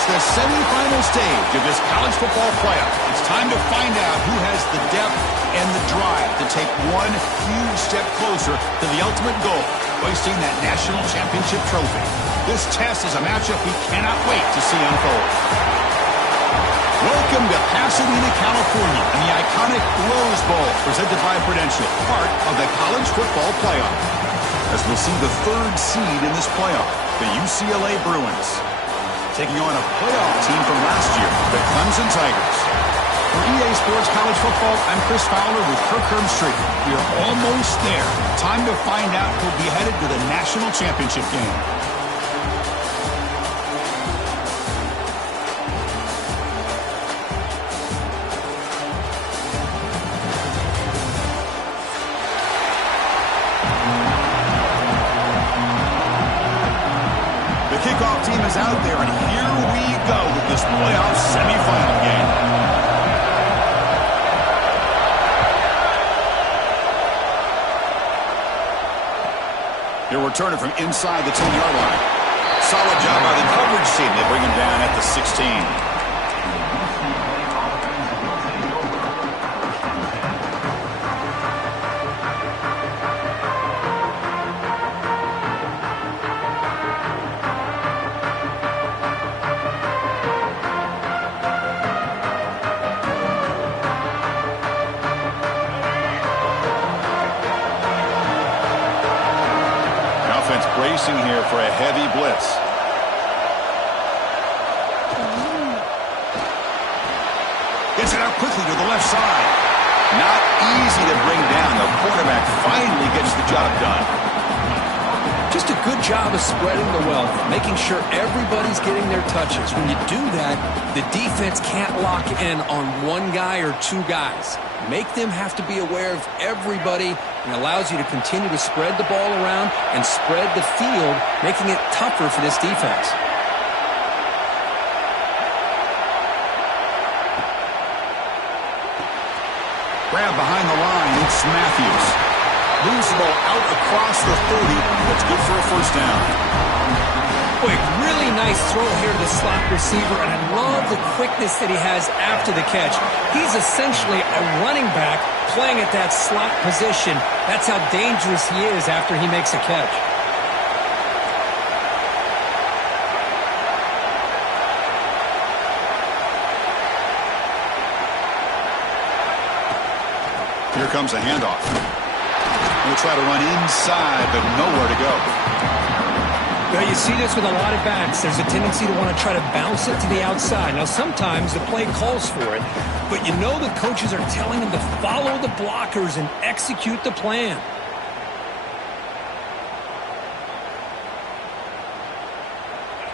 It's the semifinal stage of this college football playoff. It's time to find out who has the depth and the drive to take one huge step closer to the ultimate goal, hoisting that national championship trophy. This test is a matchup we cannot wait to see unfold. Welcome to Pasadena, California, and the iconic Rose Bowl, presented by Prudential, part of the college football playoff. As we'll see the third seed in this playoff, the UCLA Bruins, taking on a playoff team from last year, the Clemson Tigers. For EA Sports College Football, I'm Chris Fowler with Kirk Herbstreit. We are almost there. Time to find out who'll be headed to the national championship game. Kickoff team is out there, and here we go with this playoff semifinal game. He'll return it from inside the 10-yard line. Solid job by the coverage team. They bring him down at the 16. Bracing here for a heavy blitz. Gets it out quickly to the left side. Not easy to bring down. The quarterback finally gets the job done. Just a good job of spreading the wealth, making sure everybody's getting their touches. When you do that, the defense can't lock in on one guy or two guys. Make them have to be aware of everybody, and allows you to continue to spread the ball around and spread the field, making it tougher for this defense. Grab behind the line, it's Matthews. Moves the ball out across the 30. That's good for a first down. Quick, really nice throw here to the slot receiver, and I love the quickness that he has after the catch. He's essentially a running back playing at that slot position. That's how dangerous he is after he makes a catch. Here comes a handoff. He'll try to run inside, but nowhere to go. Well, you see this with a lot of backs. There's a tendency to want to try to bounce it to the outside. Now, sometimes the play calls for it, but you know the coaches are telling them to follow the blockers and execute the plan.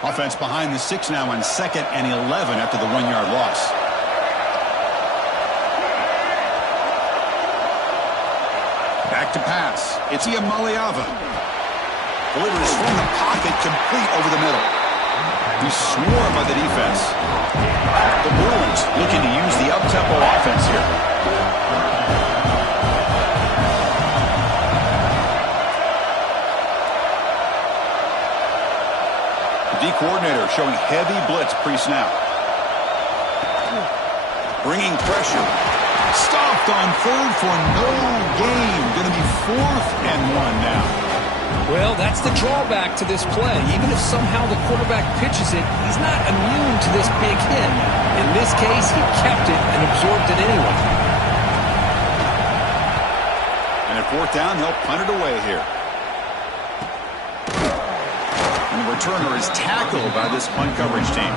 Offense behind the 6 now on 2nd and 11 after the 1-yard loss. Back to pass. It's Iamaleava. Delivers from the pocket, complete over the middle. He's swarmed by the defense. The Bruins looking to use the up-tempo offense here. The D coordinator showing heavy blitz pre-snap. Bringing pressure. Stopped on 3rd for no gain. Going to be 4th and 1 now. Well, that's the drawback to this play. Even if somehow the quarterback pitches it, he's not immune to this big hit. In this case, he kept it and absorbed it anyway. And at 4th down, they'll punt it away here. And the returner is tackled by this punt coverage team.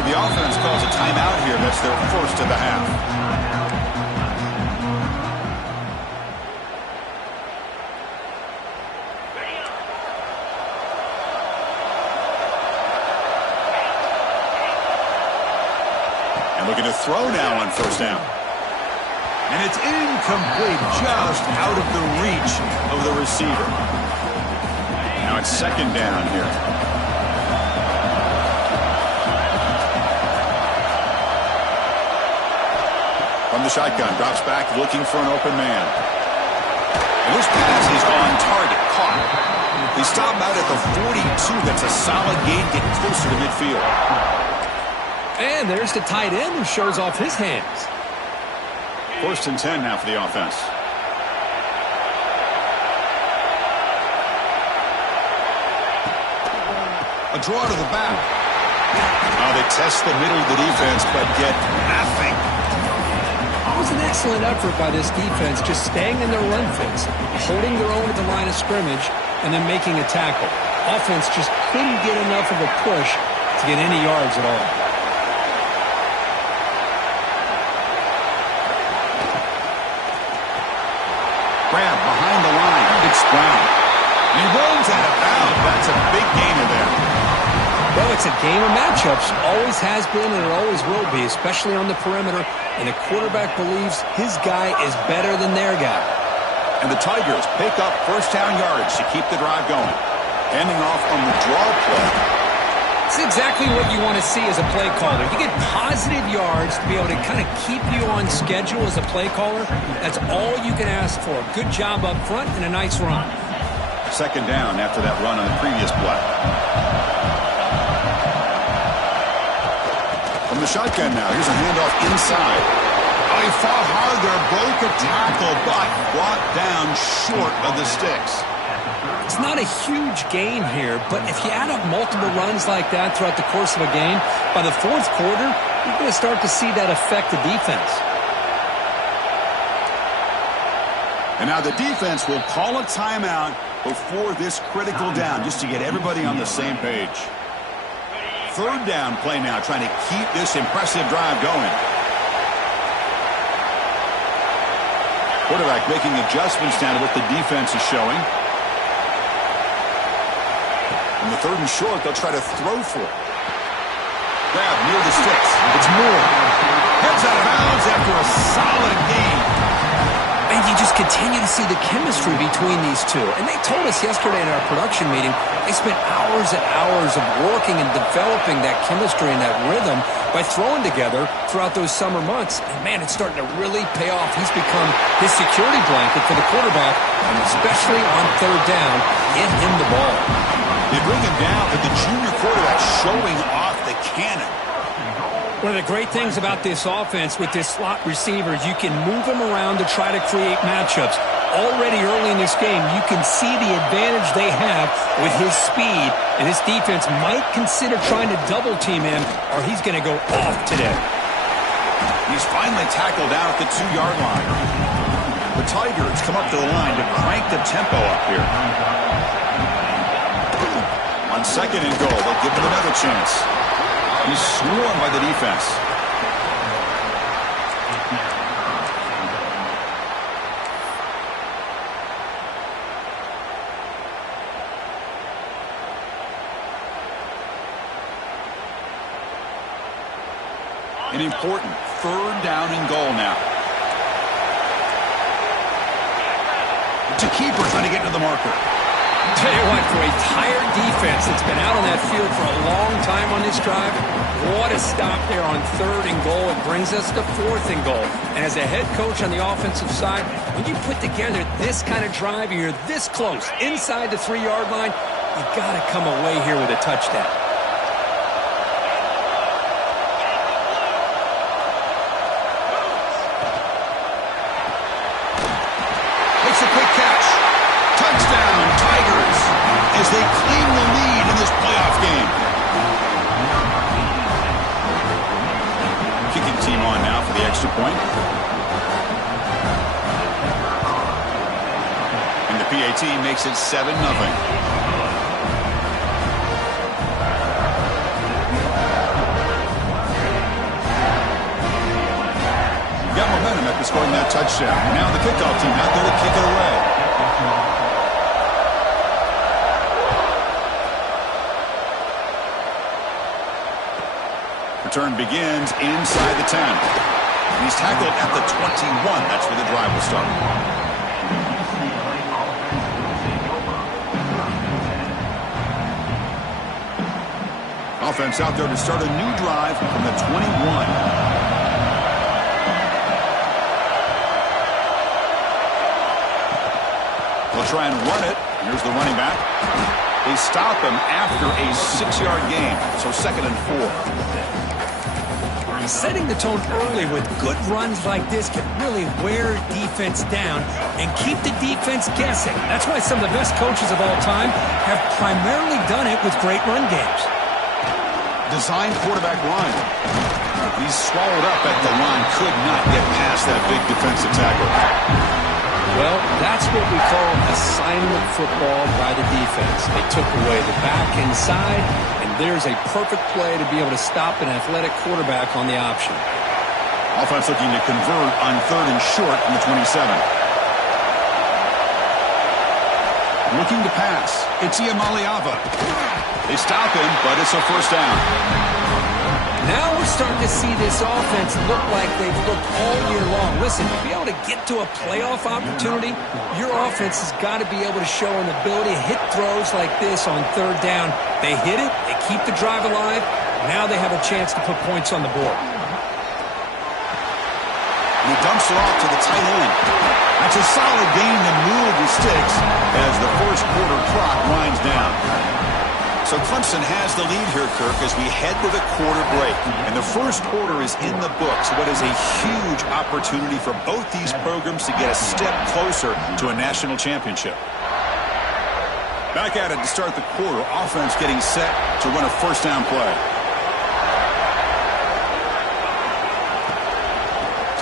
The offense calls a timeout here. That's their first of the half. Looking to throw now on first down. And it's incomplete, just out of the reach of the receiver. Now it's second down here. From the shotgun, drops back, looking for an open man. And this pass is on target, caught. They stop out at the 42. That's a solid gain, getting closer to midfield. And there's the tight end who shows off his hands. First and 10 now for the offense. A draw to the back. Now they test the middle of the defense, but get nothing. It was an excellent effort by this defense, just staying in their run fits, holding their own at the line of scrimmage, and then making a tackle. Offense just couldn't get enough of a push to get any yards at all. Grab behind the line. It's Brown. And he runs out of bounds. That's a big gainer there. Well, it's a game of matchups. Always has been and it always will be, especially on the perimeter. And the quarterback believes his guy is better than their guy. And the Tigers pick up first down yards to keep the drive going. Handing off on the draw play. It's exactly what you want to see as a play caller. You get positive yards to be able to kind of keep you on schedule as a play caller. That's all you can ask for. Good job up front and a nice run. Second down after that run on the previous play. From the shotgun now, here's a handoff inside. Oh, he fought hard there, broke a tackle, but brought down short of the sticks. It's not a huge gain here, but if you add up multiple runs like that throughout the course of a game, by the fourth quarter, you're going to start to see that affect the defense. And now the defense will call a timeout before this critical down, just to get everybody on the same page. Third down play now, trying to keep this impressive drive going. Quarterback making adjustments down to what the defense is showing. On the third and short, they'll try to throw for it. Grab near the sticks. It's Moore. Heads out of bounds after a solid game. And you just continue to see the chemistry between these two. And they told us yesterday in our production meeting, they spent hours and hours of working and developing that chemistry and that rhythm by throwing together throughout those summer months. And, man, it's starting to really pay off. He's become his security blanket for the quarterback, and especially on third down, get him the ball. They bring him down, but the junior quarterback showing off the cannon. One of the great things about this offense with this slot receiver, you can move him around to try to create matchups. Already early in this game, you can see the advantage they have with his speed, and this defense might consider trying to double-team him, or he's going to go off today. He's finally tackled down at the 2-yard line. The Tigers come up to the line to crank the tempo up here. On second and goal, they'll give him another chance. He's swarmed by the defense. An important third down and goal now. To keeper trying to get to the marker. Tell you what, for a tired defense that's been out on that field for a long time on this drive, what a stop there on third and goal. It brings us to fourth and goal. And as a head coach on the offensive side, when you put together this kind of drive and you're this close, inside the 3-yard line, you got to come away here with a touchdown. Makes a quick catch. Touchdown, Tigers, as they claim the lead in this playoff game. Kicking team on now for the extra point. And the PAT makes it 7-0. Got momentum after scoring that touchdown. Now the kickoff team out there to kick it away. Return begins inside the 10. He's tackled at the 21. That's where the drive will start. Offense out there to start a new drive from the 21. They'll try and run it. Here's the running back. They stop him after a 6-yard gain. So 2nd and 4. Setting the tone early with good runs like this can really wear defense down and keep the defense guessing. That's why some of the best coaches of all time have primarily done it with great run games. Design quarterback run. He's swallowed up at the line. Could not get past that big defensive tackle. Well, that's what we call assignment football by the defense. They took away the back inside, and there's a perfect play to be able to stop an athletic quarterback on the option. Offense looking to convert on 3rd and short from the 27. Looking to pass. It's Iamaleava. They stop him, but it's a first down. Now we're starting to see this offense look like they've looked all year long. Listen, to be able to get to a playoff opportunity, your offense has got to be able to show an ability to hit throws like this on 3rd down. They hit it, they keep the drive alive, now they have a chance to put points on the board. He dumps it off to the tight end. That's a solid gain to move the sticks as the first quarter clock winds down. So Clemson has the lead here, Kirk, as we head to the quarter break. And the first quarter is in the books. What is a huge opportunity for both these programs to get a step closer to a national championship. Back at it to start the quarter. Offense getting set to run a first down play.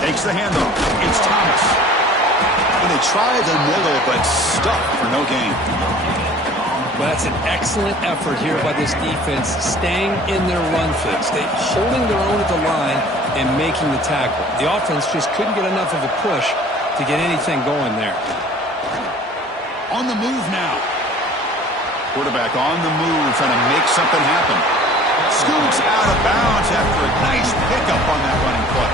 Takes the handoff. It's Thomas. And they try the middle, but stuck for no gain. Well, that's an excellent effort here by this defense, staying in their run fix. They're holding their own at the line and making the tackle. The offense just couldn't get enough of a push to get anything going there. On the move now. Quarterback on the move, trying to make something happen. Scoots out of bounds after a nice pickup on that running play.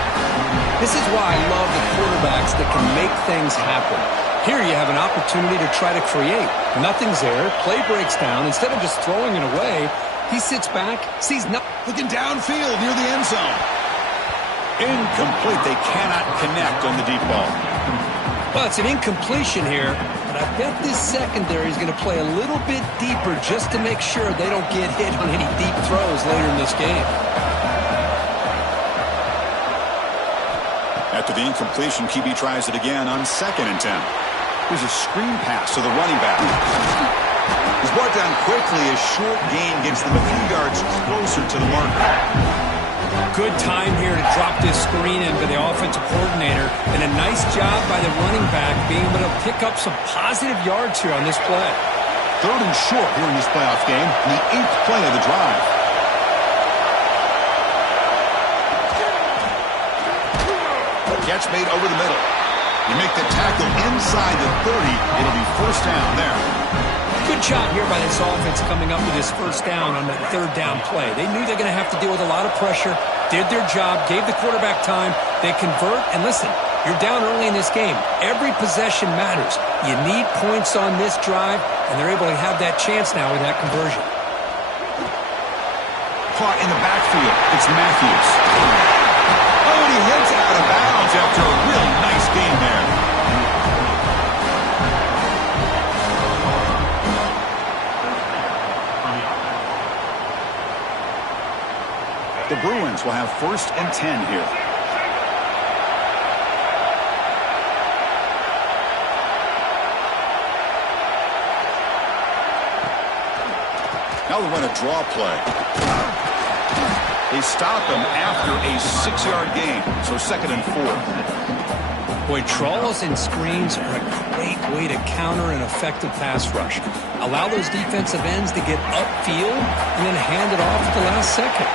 This is why I love the quarterbacks that can make things happen. Here you have an opportunity to try to create. Nothing's there. Play breaks down. Instead of just throwing it away, he sits back, sees nothing. Looking downfield near the end zone. Incomplete. They cannot connect on the deep ball. Well, it's an incompletion here, but I bet this secondary is going to play a little bit deeper just to make sure they don't get hit on any deep throws later in this game. After the incompletion, QB tries it again on 2nd and 10. Here's a screen pass to the running back. He's brought down quickly. A short gain gets them a few yards closer to the marker. Good time here to drop this screen in by the offensive coordinator, and a nice job by the running back being able to pick up some positive yards here on this play. 3rd and short here in this playoff game, and the 8th play of the drive. Catch made over the middle. You make the tackle inside the 30. It'll be first down there. Good job here by this offense coming up with this first down on that 3rd down play. They knew they're going to have to deal with a lot of pressure, did their job, gave the quarterback time. They convert, and listen, you're down early in this game. Every possession matters. You need points on this drive, and they're able to have that chance now with that conversion. Caught in the backfield. It's Matthews. Oh, and he hits out of bounds after a real nice game there. The Bruins will have 1st and 10 here. Now they run a draw play. They stop him after a 6-yard gain, so 2nd and 4. Boy, draws and screens are a great way to counter an effective pass rush. Allow those defensive ends to get upfield and then hand it off at the last second.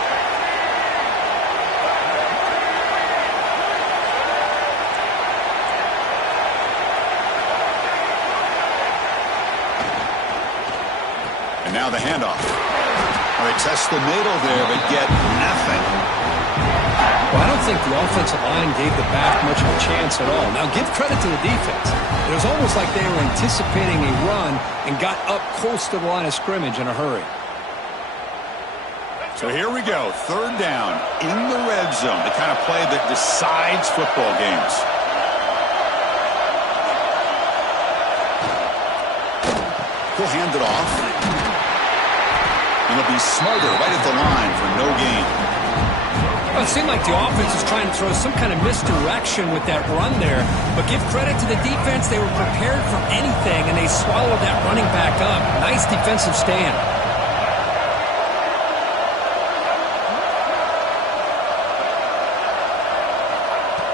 And now the handoff. Well, They test the middle there, but get nothing. Well, I don't think the offensive line gave the back much of a chance at all. Now, give credit to the defense. It was almost like they were anticipating a run and got up close to the line of scrimmage in a hurry. So here we go, third down in the red zone, the kind of play that decides football games. He'll hand it off. And he'll be smarter right at the line for no gain. Well, it seemed like the offense was trying to throw some kind of misdirection with that run there. But give credit to the defense. They were prepared for anything, and they swallowed that running back up. Nice defensive stand.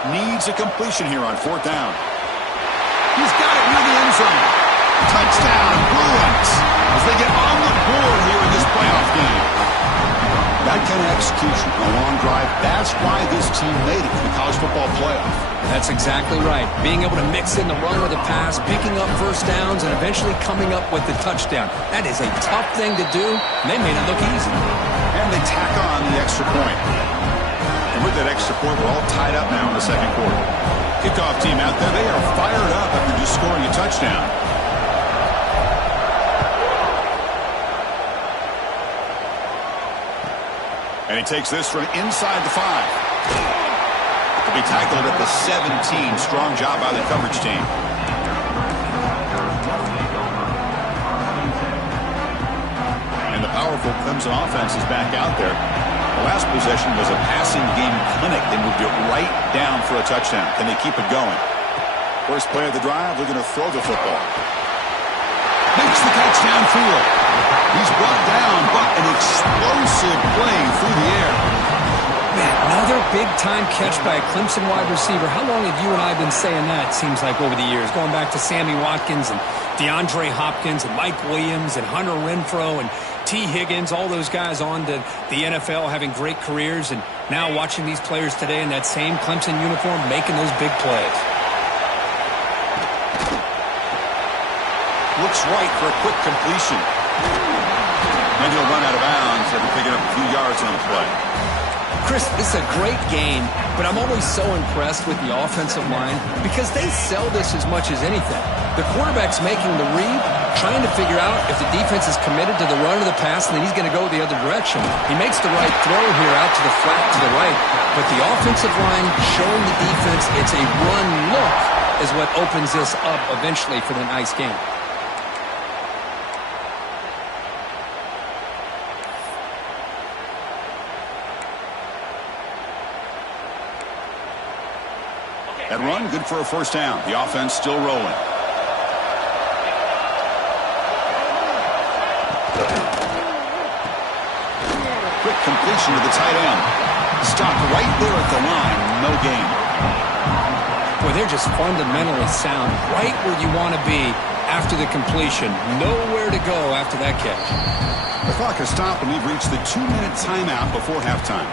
Needs a completion here on fourth down. He's got it near the end zone. Touchdown, Bruins, as they get on the board here in this playoff game. That kind of execution on a long drive, that's why this team made it to the college football playoff. That's exactly right. Being able to mix in the run with the pass, picking up first downs, and eventually coming up with the touchdown. That is a tough thing to do, and they made it look easy. And they tack on the extra point. And with that extra point, we're all tied up now in the second quarter. Kickoff team out there, they are fired up after just scoring a touchdown. And he takes this from inside the 5. To be tackled at the 17. Strong job by the coverage team. And the powerful Clemson offense is back out there. The last possession was a passing game clinic. They moved it right down for a touchdown. Can they keep it going? First play of the drive, they're going to throw the football. Makes the catch downfield. He's brought down, but an explosive play through the air. Man, another big-time catch by a Clemson wide receiver. How long have you and I been saying that, seems like, over the years? Going back to Sammy Watkins and DeAndre Hopkins and Mike Williams and Hunter Renfrow and T. Higgins, all those guys on to the NFL having great careers, and now watching these players today in that same Clemson uniform making those big plays. Looks right for a quick completion. And he'll run out of bounds after picking up a few yards on the play. Chris, this is a great game, but I'm always so impressed with the offensive line because they sell this as much as anything. The quarterback's making the read, trying to figure out if the defense is committed to the run or the pass, and then he's going to go the other direction. He makes the right throw here out to the flat to the right, but the offensive line showing the defense it's a run look is what opens this up eventually for the nice game. That run, good for a first down. The offense still rolling. Quick completion to the tight end. Stopped right there at the line. No gain. Boy, they're just fundamentally sound right where you want to be after the completion. Nowhere to go after that catch. The clock has stopped, and we've reached the 2-minute timeout before halftime.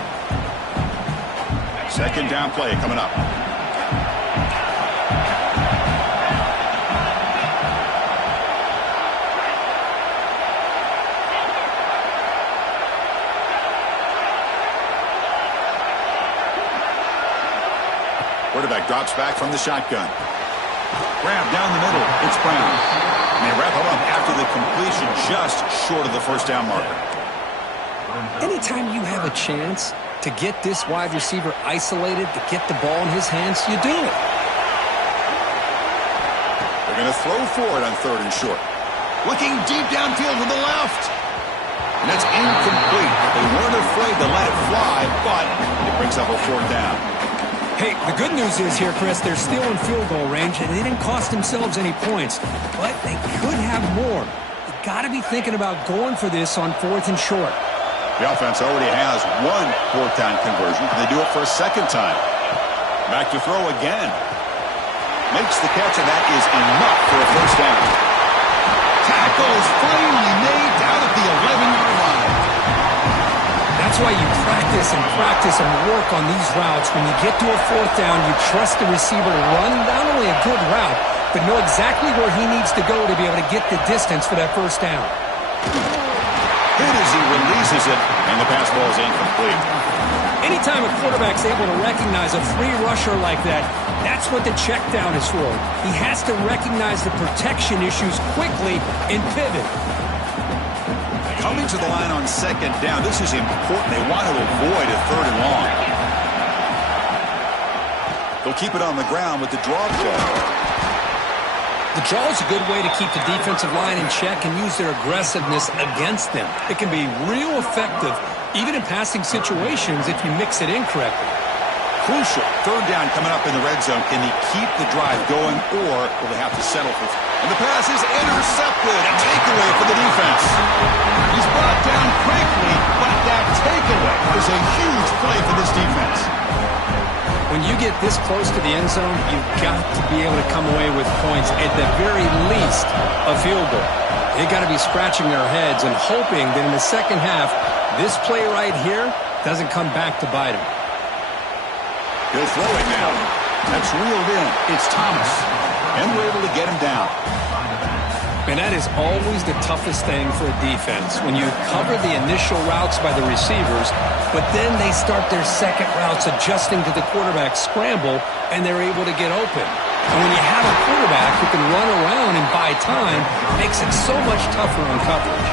Second down play coming up. Quarterback drops back from the shotgun. Grab down the middle. It's Brown. And they wrap him up after the completion just short of the first down marker. Anytime you have a chance to get this wide receiver isolated, to get the ball in his hands, you do it. They're going to throw for it on third and short. Looking deep downfield to the left. And that's incomplete. They weren't afraid to let it fly, but it brings up a fourth down. Hey, the good news is here, Chris, they're still in field goal range, and they didn't cost themselves any points. But they could have more. You got to be thinking about going for this on fourth and short. The offense already has one fourth down conversion. Can they do it for a second time? Back to throw again. Makes the catch, and that is enough for a first down. Tackle is finally made down at the 11-yard line. That's why you practice and work on these routes. When you get to a fourth down, you trust the receiver to run not only a good route, but know exactly where he needs to go to be able to get the distance for that first down. hit as he releases it, and the pass ball is incomplete. Anytime a quarterback's able to recognize a free rusher like that, that's what the check down is for. He has to recognize the protection issues quickly and pivot. Coming to the line on second down, this is important. They want to avoid a third and long. They'll keep it on the ground with the draw play. The draw is a good way to keep the defensive line in check and use their aggressiveness against them. It can be real effective, even in passing situations, if you mix it in correctly. Crucial. Third down coming up in the red zone. Can he keep the drive going, or will they have to settle for it? And the pass is intercepted. A takeaway for the defense. He's brought down quickly, but that takeaway is a huge play for this defense. When you get this close to the end zone, you've got to be able to come away with points, at the very least, a field goal. They've got to be scratching their heads and hoping that in the second half, this play right here doesn't come back to bite them. He'll throw it now. That's reeled in. It's Thomas. And we're able to get him down. And that is always the toughest thing for a defense, when you cover the initial routes by the receivers, but then they start their second routes adjusting to the quarterback's scramble, and they're able to get open. And when you have a quarterback who can run around and buy time, it makes it so much tougher on coverage.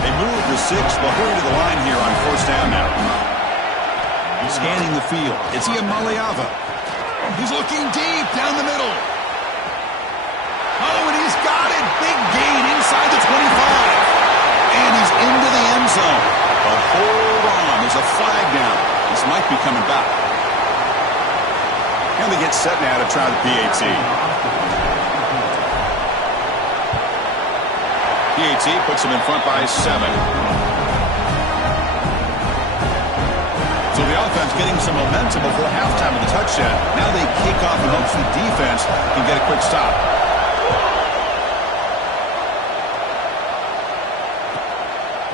They move to 6. They'll hurry to the line here on first down now. Scanning the field. It's Ian Maliava. He's looking deep down the middle. Oh, and he's got it. Big gain inside the 25. And he's into the end zone. But hold on. There's a flag down. This might be coming back. And they get set now to try the PAT. PAT puts him in front by 7. So the offense getting some momentum before halftime of the touchdown. Now they kick off and hopes the defense can get a quick stop.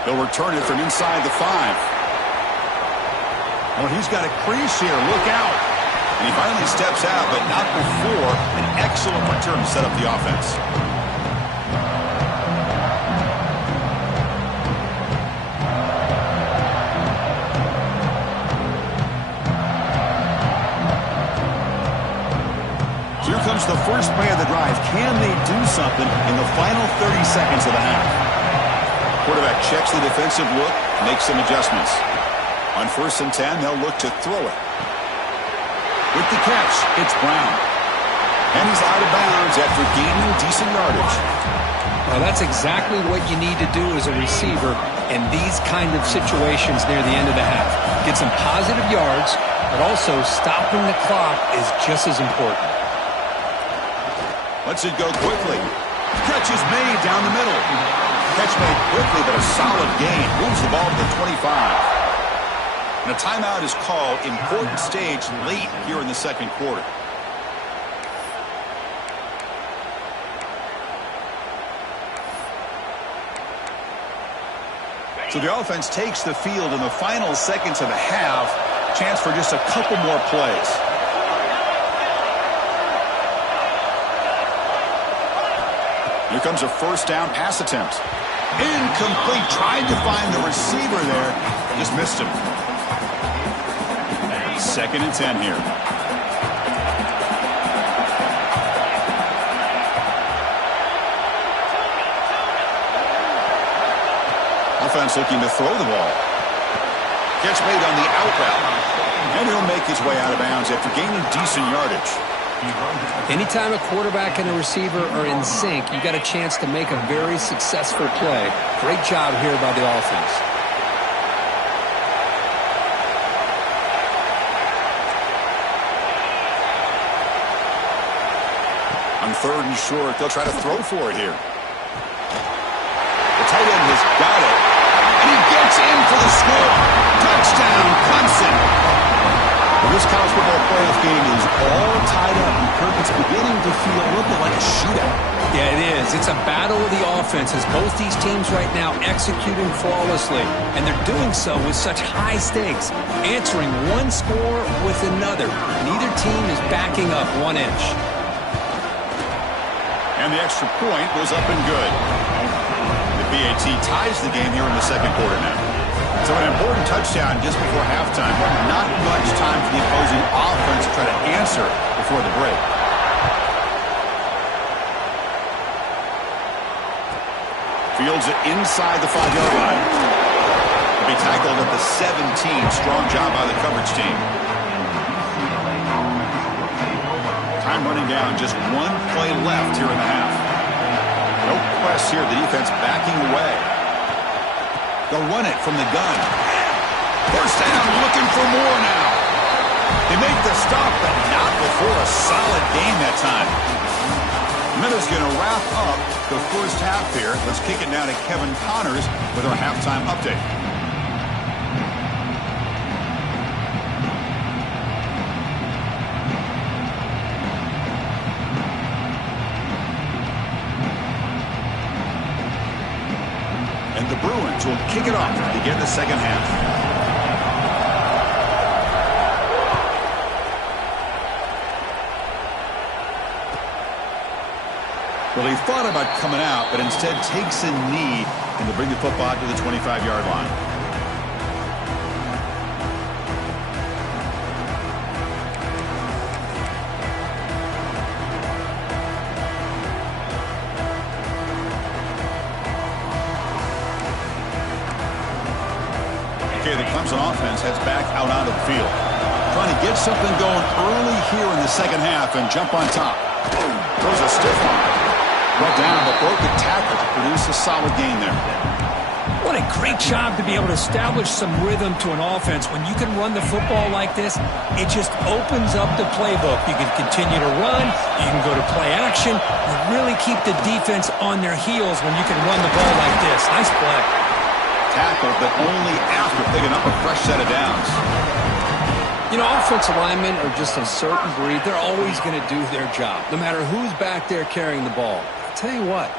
They'll return it from inside the 5. Oh, he's got a crease here. Look out. And he finally steps out, but not before an excellent return to set up the offense. Here comes the first play of the drive. Can they do something in the final 30 seconds of the half? Quarterback checks the defensive look, makes some adjustments. On first and 10, they'll look to throw it. With the catch, it's Brown. And he's out of bounds after gaining decent yardage. Well, that's exactly what you need to do as a receiver in these kind of situations near the end of the half. Get some positive yards, but also stopping the clock is just as important. Lets it go quickly. Catch is made down the middle. Catch made quickly, but a solid gain. Moves the ball to the 25. And a timeout is called. Important stage late here in the second quarter. So the offense takes the field in the final seconds of the half. Chance for just a couple more plays. Here comes a first down pass attempt. Incomplete. Tried to find the receiver there. Just missed him. Second and 10 here. Offense looking to throw the ball. Catch made on the out route. And he'll make his way out of bounds after gaining decent yardage. Anytime a quarterback and a receiver are in sync, you got a chance to make a very successful play. Great job here by the offense. On third and short, they'll try to throw for it here. The tight end has got it. And he gets in for the score. Touchdown, Clemson. Well, this college football playoff game is all tied up, and Kirk, it's beginning to feel a little bit like a shootout. Yeah, it is. It's a battle of the offenses. Both these teams right now executing flawlessly, and they're doing so with such high stakes, answering one score with another. Neither team is backing up 1 inch. And the extra point goes up and good. The PAT ties the game here in the second quarter now. So an important touchdown just before halftime. Not much time for the opposing offense to try to answer before the break. Fields it inside the 5-yard line. He'll be tackled at the 17. Strong job by the coverage team. Time running down. Just one play left here in the half. No press here. The defense backing away. They'll run it from the gun. First down, looking for more now. They make the stop, but not before a solid gain that time. Minutes going to wrap up the first half here. Let's kick it now to Kevin Connors with our halftime update. And the Bruins will kick it off to begin the second half. Well, he thought about coming out, but instead takes a knee and to bring the football to the 25-yard line. Okay, the Clemson offense heads back out onto the field. Trying to get something going early here in the second half and jump on top. Throws a stiff one. Brought down, but broke the tackle to produce a solid gain there. What a great job to be able to establish some rhythm to an offense. When you can run the football like this, it just opens up the playbook. You can continue to run. You can go to play action. You really keep the defense on their heels when you can run the ball like this. Nice play. Tackled, but only after picking up a fresh set of downs. You know, offensive linemen are just a certain breed. They're always going to do their job, no matter who's back there carrying the ball. I'll tell you what,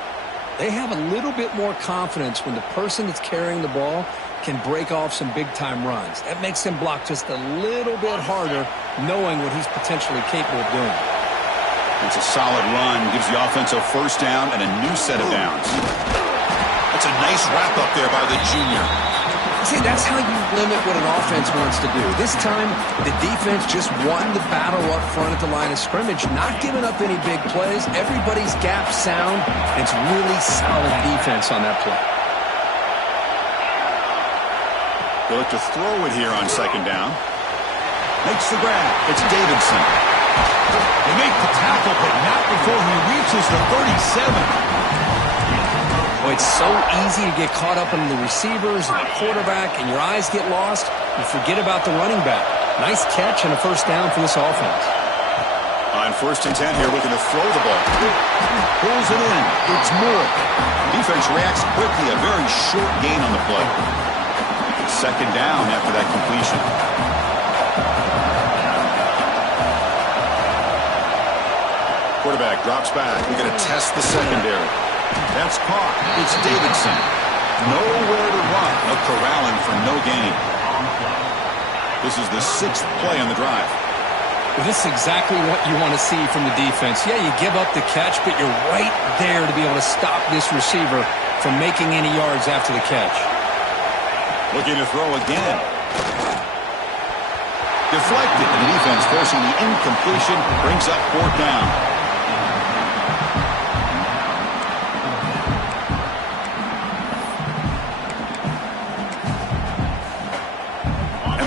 they have a little bit more confidence when the person that's carrying the ball can break off some big-time runs. That makes him block just a little bit harder, knowing what he's potentially capable of doing. It's a solid run, gives the offense a first down and a new set of downs. That's a nice wrap-up there by the junior. See, that's how you limit what an offense wants to do. This time, the defense just won the battle up front at the line of scrimmage, not giving up any big plays. Everybody's gap sound. It's really solid defense on that play. They look to throw it here on second down. Makes the grab. It's Davidson. They make the tackle, but not before he reaches the 37. Boy, it's so easy to get caught up in the receivers and the quarterback, and your eyes get lost. You forget about the running back. Nice catch and a first down for this offense. On first and 10 here, looking to throw the ball. Pulls it in. It's Moore. Defense reacts quickly. A very short gain on the play. Second down after that completion. Quarterback drops back. We're going to test the secondary. That's caught. It's Davidson. Nowhere to run. No corralling for no gain. This is the 6th play on the drive. Well, this is exactly what you want to see from the defense. Yeah, you give up the catch, but you're right there to be able to stop this receiver from making any yards after the catch. Looking to throw again. Deflected, and the defense forcing the incompletion brings up 4th down.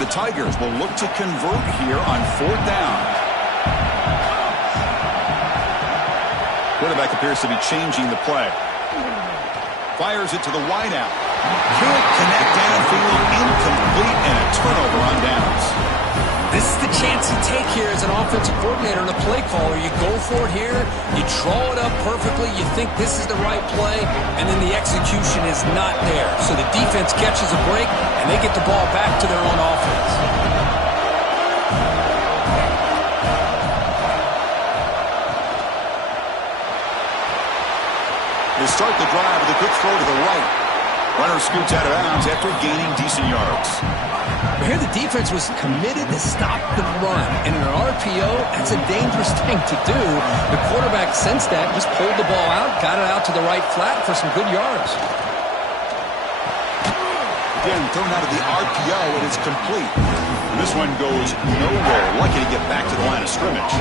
The Tigers will look to convert here on 4th down. Quarterback appears to be changing the play. Fires it to the wideout. Can't connect downfield, incomplete, and a turnover on downs. This is the chance you take here as an offensive coordinator and a play caller. You go for it here, you draw it up perfectly, you think this is the right play, and then the execution is not there. So the defense catches a break, and they get the ball back to their own offense. They start the drive with a quick throw to the right. Runner scoots out of bounds after gaining decent yards. Here the defense was committed to stop the run. And in an RPO, that's a dangerous thing to do. The quarterback sensed that, just pulled the ball out, got it out to the right flat for some good yards. again, thrown out of the RPO, and it's complete. And this one goes nowhere. Lucky to get back to the line of scrimmage.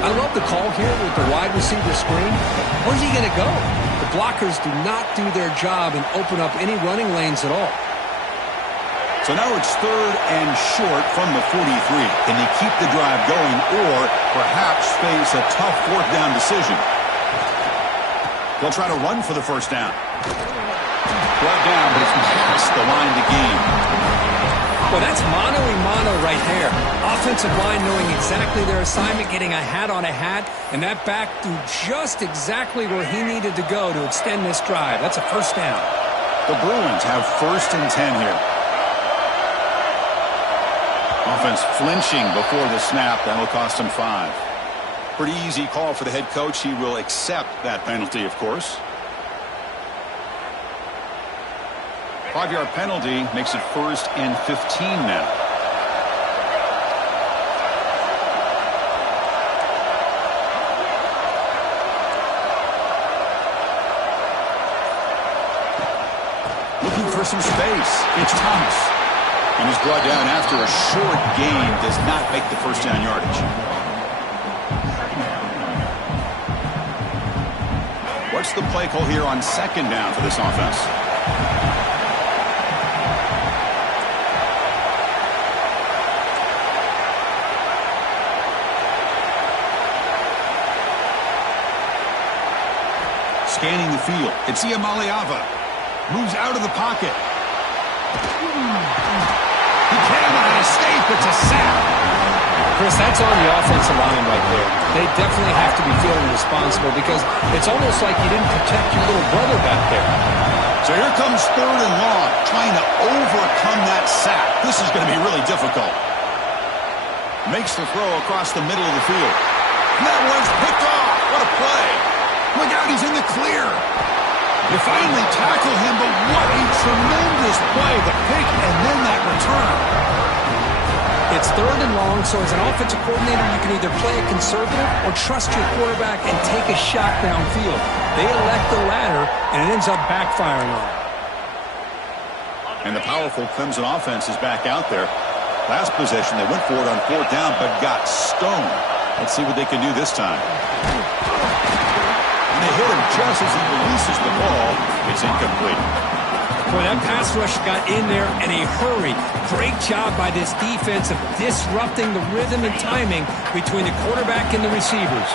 I love the call here with the wide receiver screen. Where's he going to go? The blockers do not do their job and open up any running lanes at all. So now it's 3rd and short from the 43. Can they keep the drive going or perhaps face a tough 4th down decision? They'll try to run for the first down. Brought down, but it's past the line to gain. Well, that's mano-a-mano right there. Offensive line knowing exactly their assignment, getting a hat on a hat, and that back threw just exactly where he needed to go to extend this drive. That's a first down. The Bruins have 1st and 10 here. Offense flinching before the snap. That'll cost him 5. Pretty easy call for the head coach. He will accept that penalty, of course. 5-yard penalty makes it 1st and 15 now. Looking for some space. It's Thomas. And he's brought down after a short gain. Does not make the first down yardage. What's the play call here on 2nd down for this offense? Scanning the field. It's Iamaleava. Moves out of the pocket. He cannot escape. It's a sack. Chris, that's on the offensive line right there. They definitely have to be feeling responsible because it's almost like you didn't protect your little brother back there. So here comes 3rd and long, trying to overcome that sack. This is going to be really difficult. Makes the throw across the middle of the field. And that one's picked off. What a play. Look out, he's in the clear. You finally tackle him, but what a tremendous play. The pick and then that return. It's 3rd and long, so as an offensive coordinator, you can either play it conservative or trust your quarterback and take a shot downfield. They elect the latter, and it ends up backfiring on them. And the powerful Clemson offense is back out there. Last possession, they went for it on 4th down, but got stoned. Let's see what they can do this time. And they hit him just as he releases the ball. It's incomplete. Boy, that pass rush got in there in a hurry. Great job by this defense of disrupting the rhythm and timing between the quarterback and the receivers.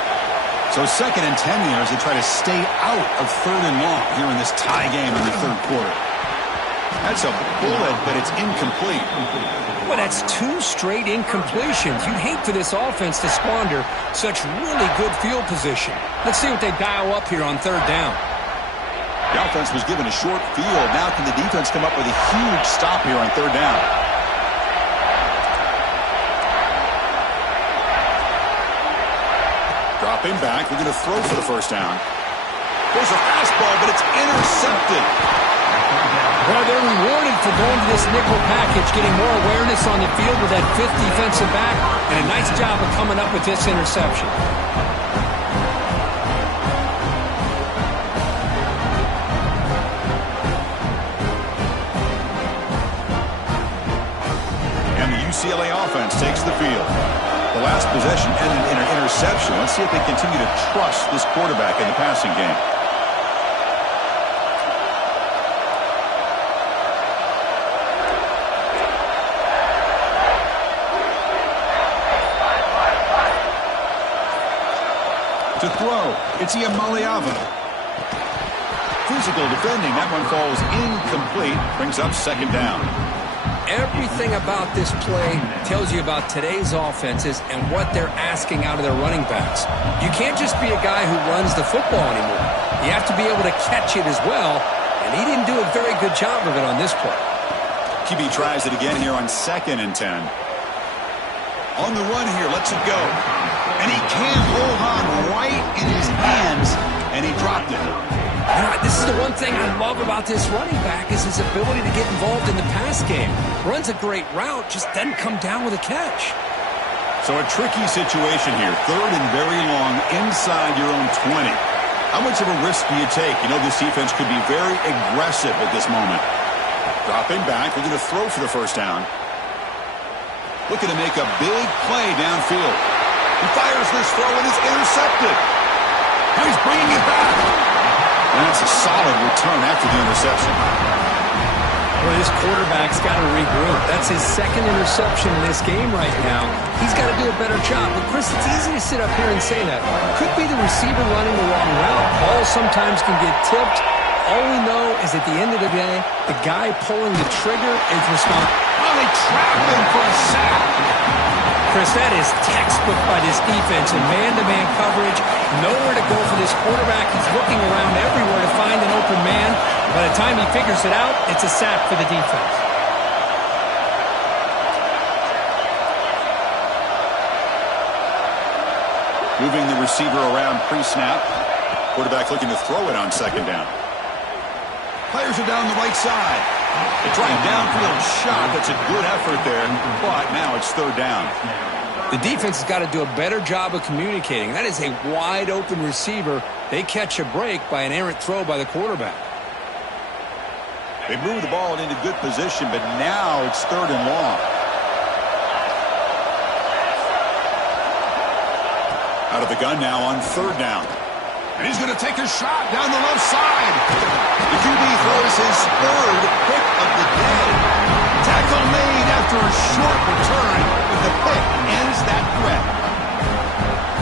So 2nd and 10 here as they try to stay out of 3rd and long here in this tie game in the 3rd quarter. That's a bullet, but it's incomplete. Well, that's 2 straight incompletions. You'd hate for this offense to squander such really good field position. Let's see what they dial up here on 3rd down. The offense was given a short field. Now can the defense come up with a huge stop here on 3rd down? Dropping back. They're going to throw for the first down. There's a fastball, but it's intercepted. Well, they're rewarded for going to this nickel package, getting more awareness on the field with that 5th defensive back, and a nice job of coming up with this interception. UCLA offense takes the field. The last possession ended in an interception. Let's see if they continue to trust this quarterback in the passing game. To throw, it's Iamaleava. Physical defending. That one falls incomplete. Brings up 2nd down. Everything about this play tells you about today's offenses and what they're asking out of their running backs. You can't just be a guy who runs the football anymore. You have to be able to catch it as well, and he didn't do a very good job of it on this play. QB tries it again here on 2nd and 10. On the run here, lets it go. And he can't hold on right in his hands, and he dropped it. You know, this is the one thing I love about this running back is his ability to get involved in the pass game. Runs a great route, just doesn't come down with a catch. So a tricky situation here. 3rd and very long inside your own 20. How much of a risk do you take? You know this defense could be very aggressive at this moment. Dropping back, looking to throw for the first down. Looking to make a big play downfield. He fires this throw and it's intercepted. Now he's bringing it back. That's a solid return after the interception. Well, this quarterback's got to regroup. That's his second interception in this game right now. He's got to do a better job. But, Chris, it's easy to sit up here and say that. Could be the receiver running the wrong route. Ball sometimes can get tipped. All we know is at the end of the day, the guy pulling the trigger is responsible. Oh, they trapped him for a sack. Chris, that is textbook by this defense in man-to-man coverage. Nowhere to go for this quarterback. He's looking around everywhere to find an open man. By the time he figures it out, it's a sack for the defense. Moving the receiver around pre-snap. Quarterback looking to throw it on second down. Players are down the right side. They try a downfield shot. That's a good effort there, but now it's third down. The defense has got to do a better job of communicating. That is a wide-open receiver. They catch a break by an errant throw by the quarterback. They move the ball into good position, but now it's third and long. Out of the gun now on third down. And he's going to take a shot down the left side. The QB throws his third pick of the day. Tackle made after a short return, but the pick ends that threat.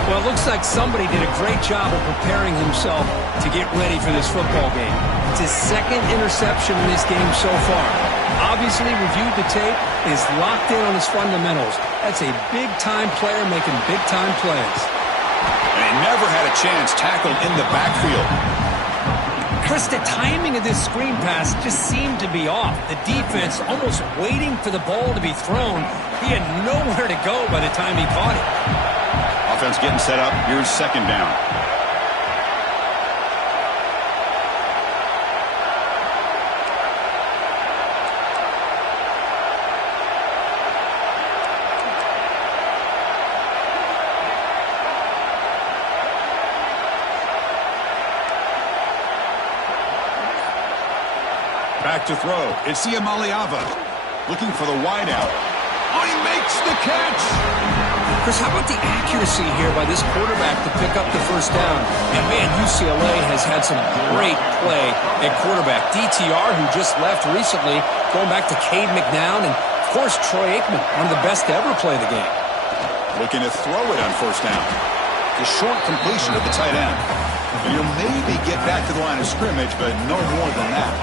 Well, it looks like somebody did a great job of preparing himself to get ready for this football game. It's his second interception in this game so far. Obviously reviewed the tape, is locked in on his fundamentals. That's a big-time player making big-time plays. And he never had a chance tackled in the backfield. Chris, the timing of this screen pass just seemed to be off. The defense almost waiting for the ball to be thrown. He had nowhere to go by the time he caught it. Offense getting set up. Here's second down. Back to throw. It's Iamaleava looking for the wideout. Oh, he makes the catch. Chris, how about the accuracy here by this quarterback to pick up the first down? And, man, UCLA has had some great play at quarterback. DTR, who just left recently, going back to Cade McNown, and, of course, Troy Aikman, one of the best to ever play the game. Looking to throw it on first down. The short completion of the tight end. And you'll maybe get back to the line of scrimmage, but no more than that.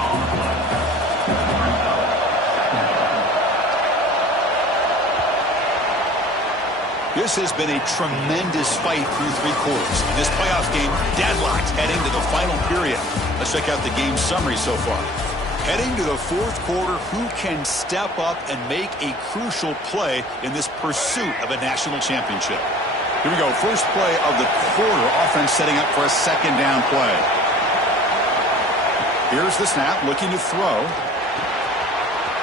This has been a tremendous fight through three quarters. In this playoff game, deadlocked heading to the final period. Let's check out the game summary so far. Heading to the fourth quarter, who can step up and make a crucial play in this pursuit of a national championship? Here we go. First play of the quarter. Offense setting up for a second down play. Here's the snap, looking to throw.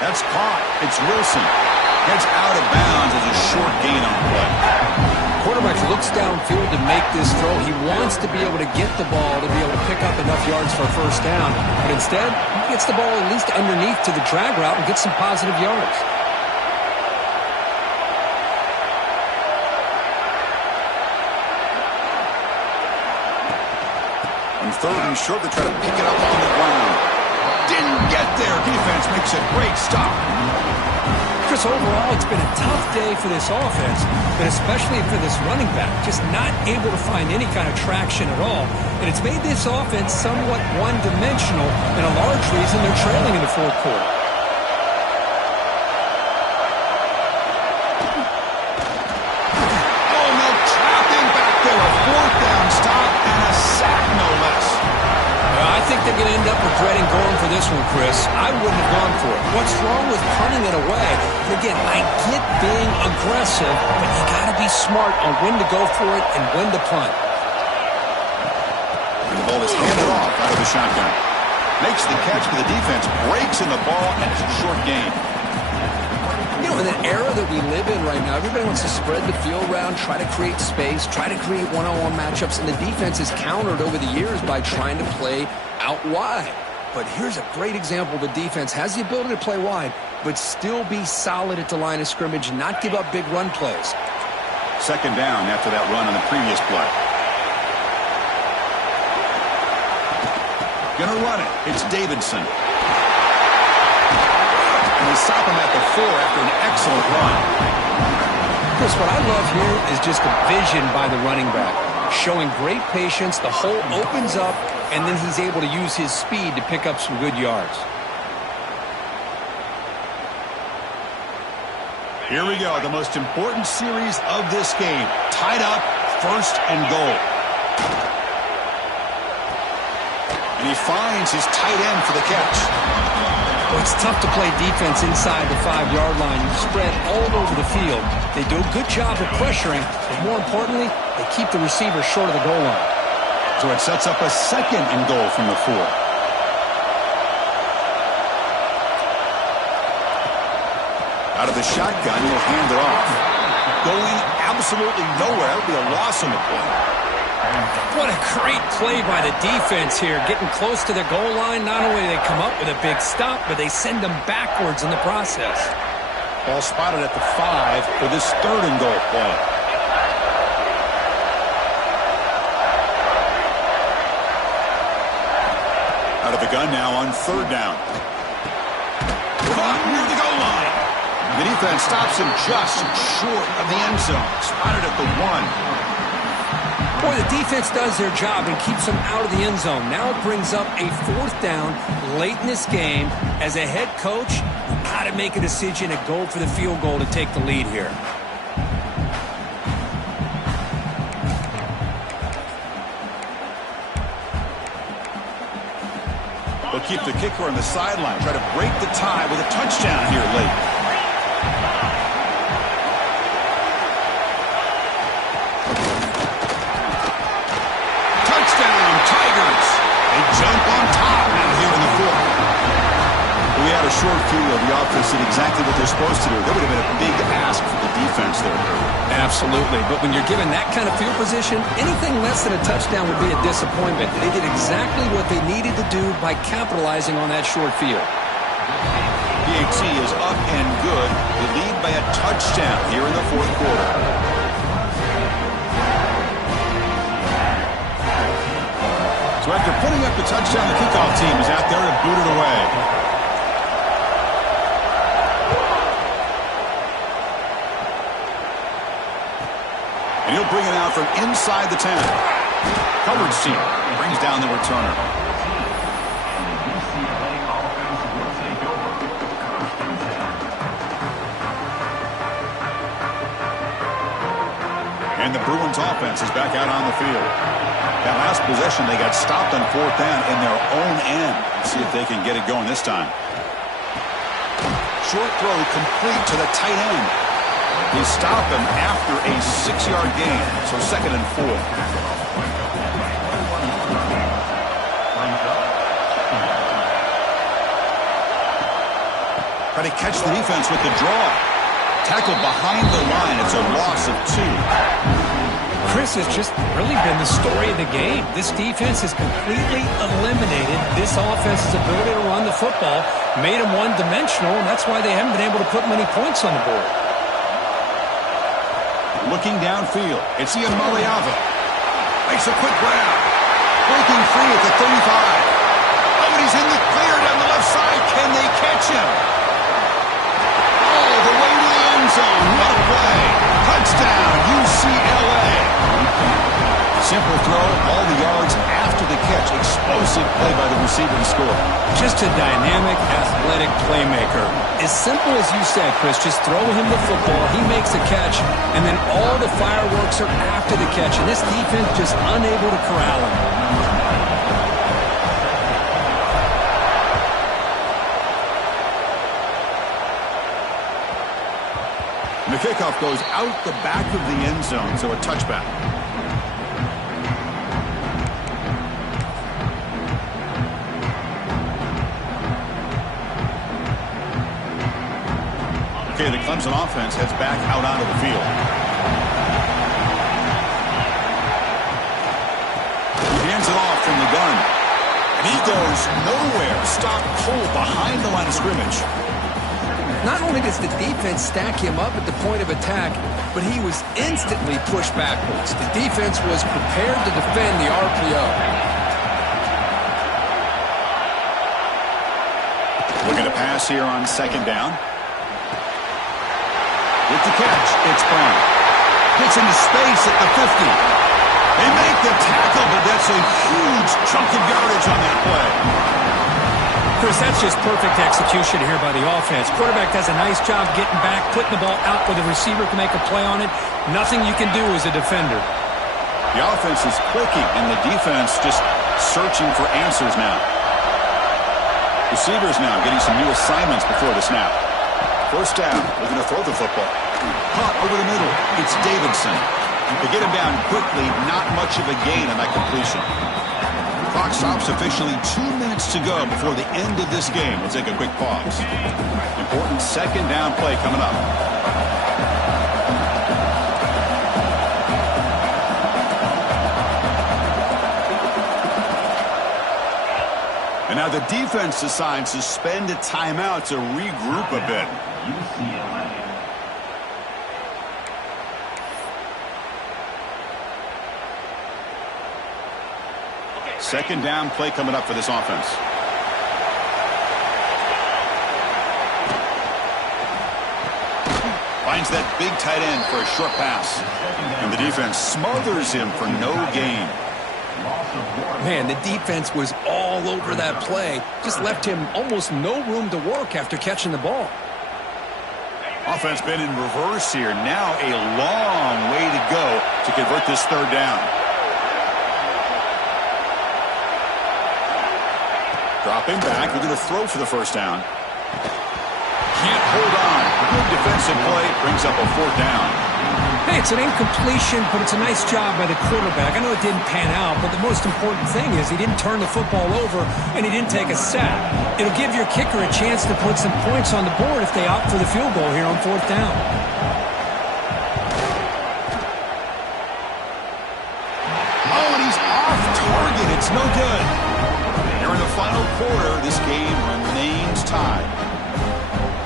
That's caught. It's Wilson. Heads out of bounds as a short gain on the play. Quarterback looks downfield to make this throw. He wants to be able to get the ball to be able to pick up enough yards for a first down. But instead, he gets the ball at least underneath to the drag route and gets some positive yards. On third and short, they try to pick it up on the ground. Didn't get there. Defense makes a great stop. Chris, overall, it's been a tough day for this offense, but especially for this running back, just not able to find any kind of traction at all. And it's made this offense somewhat one-dimensional, and a large reason they're trailing in the fourth quarter. Oh, no, trapping back there. A fourth down stop and a sack, no less. I think they're going to end up regretting going for this one, Chris. I wouldn't have gone for it. What's wrong with punting it away? And again, I get being aggressive, but you got to be smart on when to go for it and when to punt. And the ball is handed off out of the shotgun. Makes the catch for the defense, breaks in the ball, and it's a short gain. You know, in the era that we live in right now, everybody wants to spread the field around, try to create space, try to create one-on-one matchups, and the defense is countered over the years by trying to play out wide. but here's a great example. The defense has the ability to play wide, but still be solid at the line of scrimmage and not give up big run plays. Second down after that run on the previous play. Gonna run it. It's Davidson. And they stop him at the 4 after an excellent run. Chris, what I love here is just the vision by the running back. Showing great patience, the hole opens up, and then he's able to use his speed to pick up some good yards. Here we go, the most important series of this game. Tied up, 1st and goal. And he finds his tight end for the catch. Well, it's tough to play defense inside the 5-yard line. You spread all over the field. They do a good job of pressuring, but more importantly, they keep the receiver short of the goal line. So it sets up a 2nd and goal from the 4. Out of the shotgun, he'll hand it off. Going absolutely nowhere. It'll be a loss on the play. What a great play by the defense here. Getting close to the goal line, not only do they come up with a big stop, but they send them backwards in the process. Ball spotted at the 5 for this 3rd and goal play. Out of the gun now on 3rd down. Caught near the goal line. The defense stops him just short of the end zone. Spotted at the 1. Boy, the defense does their job and keeps them out of the end zone. Now it brings up a 4th down late in this game. As a head coach, you've got to make a decision and go for the field goal to take the lead here. They'll keep the kicker on the sideline. Try to break the tie with a touchdown here late. Jump on top now here in the 4th. We had a short view of the offense did exactly what they're supposed to do. That would have been a big ask for the defense there. Absolutely. But when you're given that kind of field position, anything less than a touchdown would be a disappointment. They did exactly what they needed to do by capitalizing on that short field. PAT is up and good. They lead by a touchdown here in the 4th quarter. So after putting up the touchdown, the kickoff team is out there to boot it away. And he'll bring it out from inside the 10. Coverage team brings down the returner. And the Bruins offense is back out on the field. That last possession, they got stopped on 4th down in their own end. Let's see if they can get it going this time. Short throw complete to the tight end. They stop him after a 6-yard gain, so 2nd and 4. Try to catch the defense with the draw. Tackled behind the line. It's a loss of 2. Chris, has just really been the story of the game. This defense has completely eliminated this offense's ability to run the football, made them one-dimensional, and that's why they haven't been able to put many points on the board. Looking downfield, it's Ian Maliava. Makes a quick grab. Breaking free at the 35. Oh, and he's in the clear down the left side. Can they catch him? All the way to the end zone. What a play. Touchdown, UCLA. Simple throw, all the yards after the catch. Explosive play by the receiver to score. Just a dynamic, athletic playmaker. As simple as you said, Chris, just throw him the football, he makes a catch, and then all the fireworks are after the catch, and this defense just unable to corral him. And the kickoff goes out the back of the end zone, so a touchback. Okay, the Clemson offense heads back out onto the field. He hands it off from the gun. And He goes nowhere. Stop cold behind the line of scrimmage. Not only does the defense stack him up at the point of attack, but he was instantly pushed backwards. The defense was prepared to defend the RPO. Looking to pass here on second down. With the catch, it's Brown. Gets into space at the 50. They make the tackle, but that's a huge chunk of yardage on that play. Chris, that's just perfect execution here by the offense. Quarterback does a nice job getting back, putting the ball out where the receiver can make a play on it. Nothing you can do as a defender. The offense is clicking, and the defense just searching for answers now. Receivers now getting some new assignments before the snap. First down, looking to throw the football. Caught over the middle. It's Davidson. They get him down quickly, not much of a gain on that completion. Clock stops officially 2 minutes to go before the end of this game. We'll take a quick pause. Important second down play coming up. And now the defense decides to spend a timeout to regroup a bit. UCLA. Second down play coming up for this offense. Finds that big tight end for a short pass. And the defense smothers him for no gain. Man, the defense was all over that play. Just left him almost no room to work after catching the ball. Offense been in reverse here. Now a long way to go to convert this third down. Dropping back, we're going to throw for the first down. Can't hold on. Good defensive play, brings up a fourth down. Hey, it's an incompletion, but it's a nice job by the quarterback. I know it didn't pan out, but the most important thing is he didn't turn the football over and he didn't take a sack. It'll give your kicker a chance to put some points on the board if they opt for the field goal here on fourth down. Oh, and he's off target. It's no good. Here in the final quarter, this game remains tied.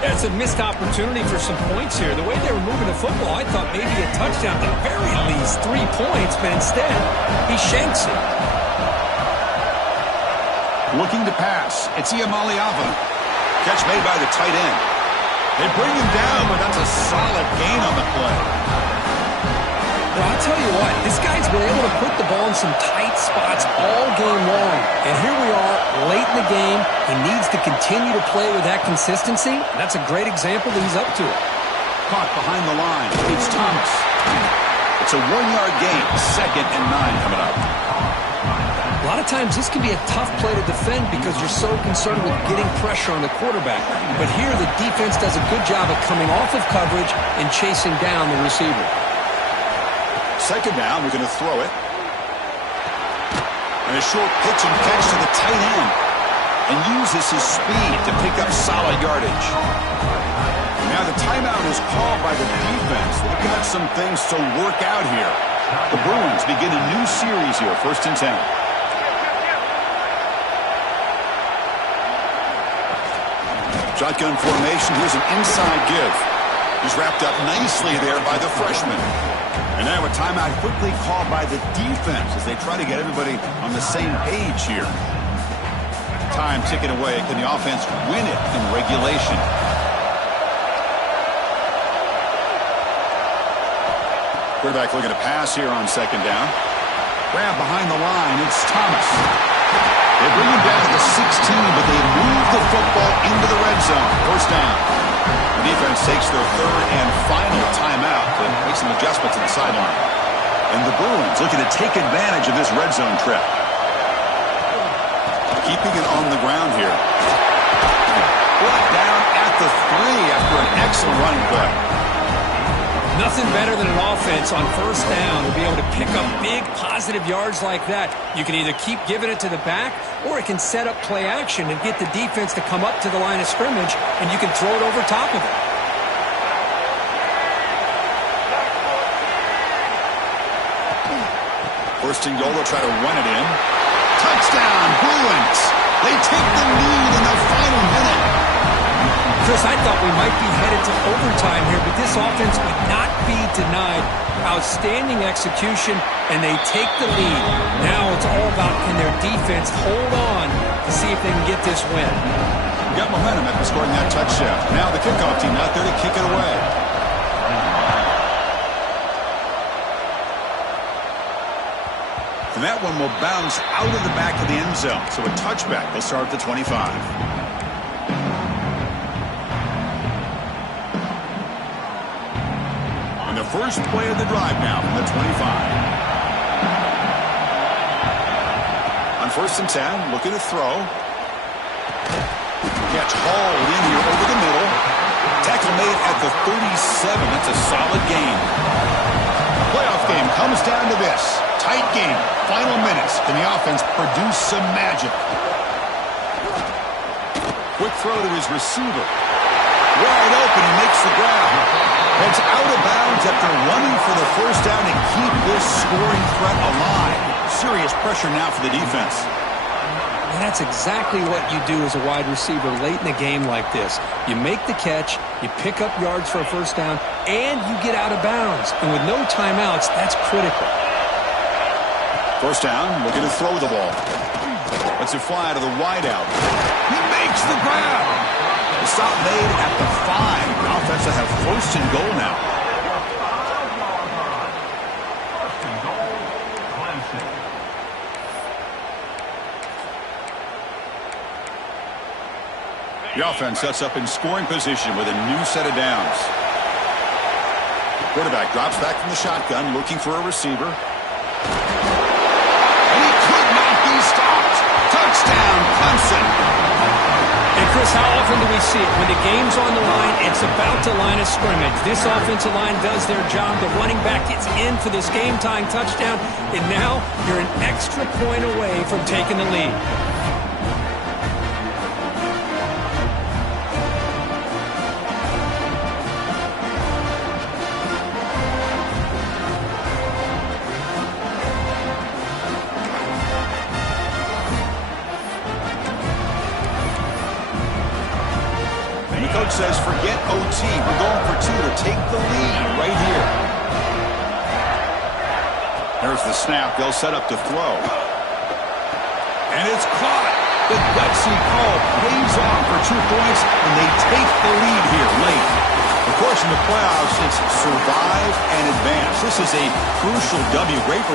It's a missed opportunity for some points here. The way they were moving the football, I thought maybe a touchdown, at the very least 3 points, but instead, he shanks it. Looking to pass. It's Iamaleava. Catch made by the tight end. They bring him down, but that's a solid gain on the play. Well, I'll tell you what, this guy's been able to put the ball in some tight spots all game long. And here we are, late in the game. He needs to continue to play with that consistency. That's a great example that he's up to it. Caught behind the line. It's Thomas. It's a 1-yard gain. 2nd and 9 coming up. A lot of times this can be a tough play to defend because you're so concerned with getting pressure on the quarterback. But here the defense does a good job of coming off of coverage and chasing down the receiver. Second down, we're going to throw it. And a short pitch and catch to the tight end. And uses his speed to pick up solid yardage. Now the timeout is called by the defense. They've got some things to work out here. The Bruins begin a new series here, 1st and 10. Shotgun formation. Here's an inside give. He's wrapped up nicely there by the freshman. And now a timeout quickly called by the defense as they try to get everybody on the same page here. Time ticking away. Can the offense win it in regulation? Quarterback looking to pass here on second down. Grab behind the line. It's Thomas. They bring him down to the 16, but they move the football into the red zone. First down. The defense takes their 3rd and final timeout to make some adjustments on the sideline. And the Bruins looking to take advantage of this red zone trip. Keeping it on the ground here. Brought down at the 3 after an excellent running play. Nothing better than an offense on first down to be able to pick up big positive yards like that. You can either keep giving it to the back, or it can set up play action and get the defense to come up to the line of scrimmage, and you can throw it over top of it. First and goal, they'll try to run it in. Touchdown, Bruins. They take the lead in the final minute. Chris, I thought we might be headed to overtime here, but this offense would not be denied. Outstanding execution, and they take the lead. Now it's all about can their defense hold on to see if they can get this win. Got momentum after scoring that touchdown. Now the kickoff team out there to kick it away. And that one will bounce out of the back of the end zone. So a touchback. They'll start at the 25. And the first play of the drive now from the 25. On 1st and 10, looking to throw. Catch hauled in here over the middle. Tackle made at the 37. That's a solid gain. The playoff game comes down to this. Tight game. Final minutes. Can the offense produce some magic? Quick throw to his receiver. Wide open. He makes the grab. Heads out of bounds after running for the first down to keep this scoring threat alive. Serious pressure now for the defense. And that's exactly what you do as a wide receiver late in a game like this. You make the catch, you pick up yards for a first down, and you get out of bounds. And with no timeouts, that's critical. First down, looking to throw the ball. Lets it fly to the wideout. He makes the grab. The stop made at the 5. The offense will have 1st and goal now. The offense sets up in scoring position with a new set of downs. Quarterback drops back from the shotgun, looking for a receiver. And he could not be stopped. Touchdown, Clemson. And Chris, how often do we see it? When the game's on the line, it's about to line of scrimmage. This offensive line does their job. The running back gets in for this game-tying touchdown, and now you're an extra point away from taking the lead. Coach says forget OT. We're going for 2 to take the lead right here. There's the snap. They'll set up to throw. And it's caught. The gutsy call pays off for 2 points, and they take the lead here late. Of course, in the playoffs, it's survive and advance. This is a crucial W. Great